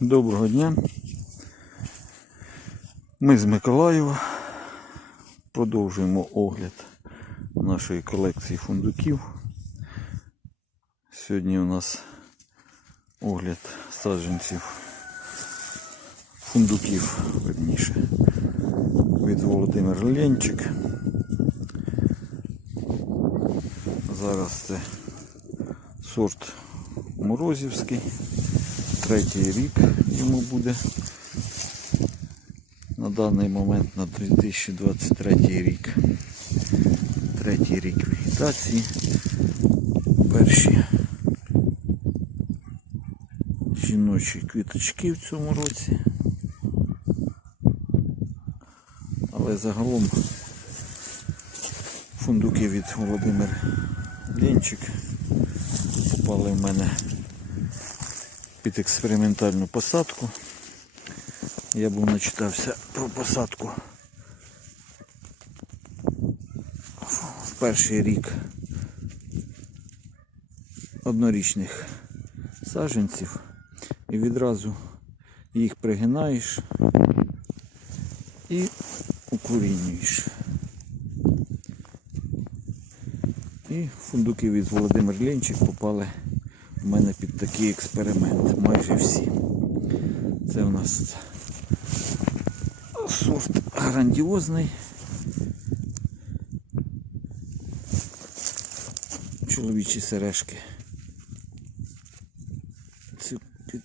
Доброго дня. Ми з Миколаєва продовжуємо огляд нашої колекції фундуків. Сьогодні у нас огляд саджанців фундуків, верніше, від Володимир Ленчик. Зараз це сорт Морозівський. Третій рік йому буде на даний момент на 2023 рік. Третій рік вегетації. Перші жіночі квіточки в цьому році. Але загалом фундуки від Володимир Ленчик попали в мене під експериментальну посадку. Я був начитався про посадку в перший рік однорічних саджанців і відразу їх пригинаєш і укорінюєш. І фундуки від Володимир Ленчик попали в мене під такий експеримент. Майже всі. Це у нас сорт грандіозний. Чоловічі сережки. Це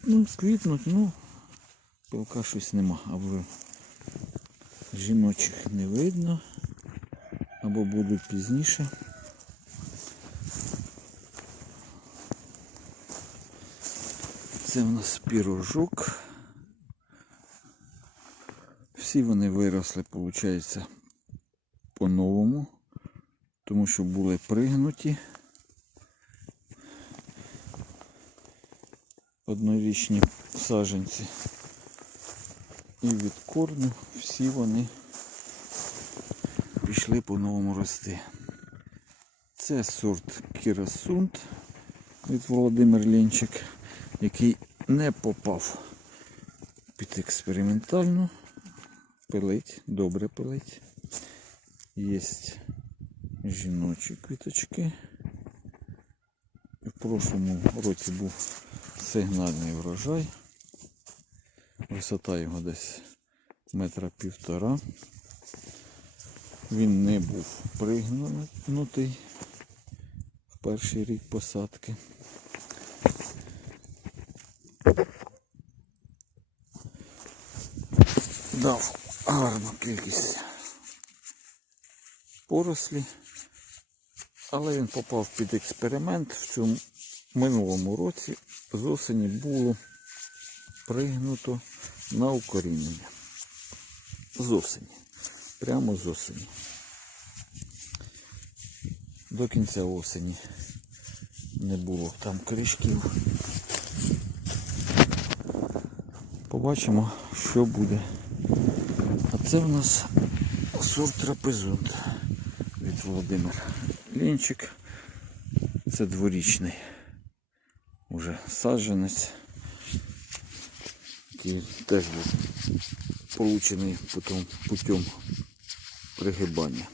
ну, квітнуть, ну, пилка щось нема, або жіночих не видно, або будуть пізніше. Це у нас пірожок. Всі вони виросли, виходить, по-новому, тому що були пригнуті. Однорічні саджанці. І від корню всі вони пішли по-новому рости. Це сорт Кірасунт від Володимир Ленчик, який не попав під експериментальну. Пилить, добре пилить. Є жіночі квіточки. В прошлому році був сигнальний врожай. Висота його десь метра півтора. Він не був пригнутий в перший рік посадки. Дав гарну кількість порослі, але він попав під експеримент. В цьому минулому році з осені було пригнуто на укорінення. З осені. Прямо з осені. До кінця осені не було там кришків. Побачимо, що буде. Це в нас сорт трапезунт від Володимир Лінчик. Це дворічний уже саджанець, який теж був получений путем, путем пригибання.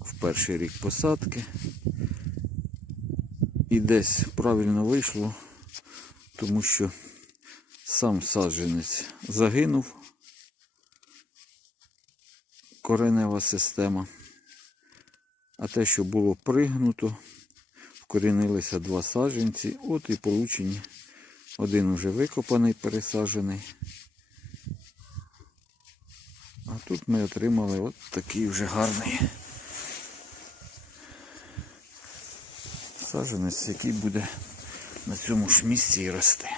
В перший рік посадки. І десь правильно вийшло, тому що сам саджанець загинув, коренева система. А те, що було пригнуто, вкорінилися два саджанці, от і получені. Один уже викопаний, пересаджений. А тут ми отримали от такий вже гарний саджанець, який буде на цьому ж місці рости.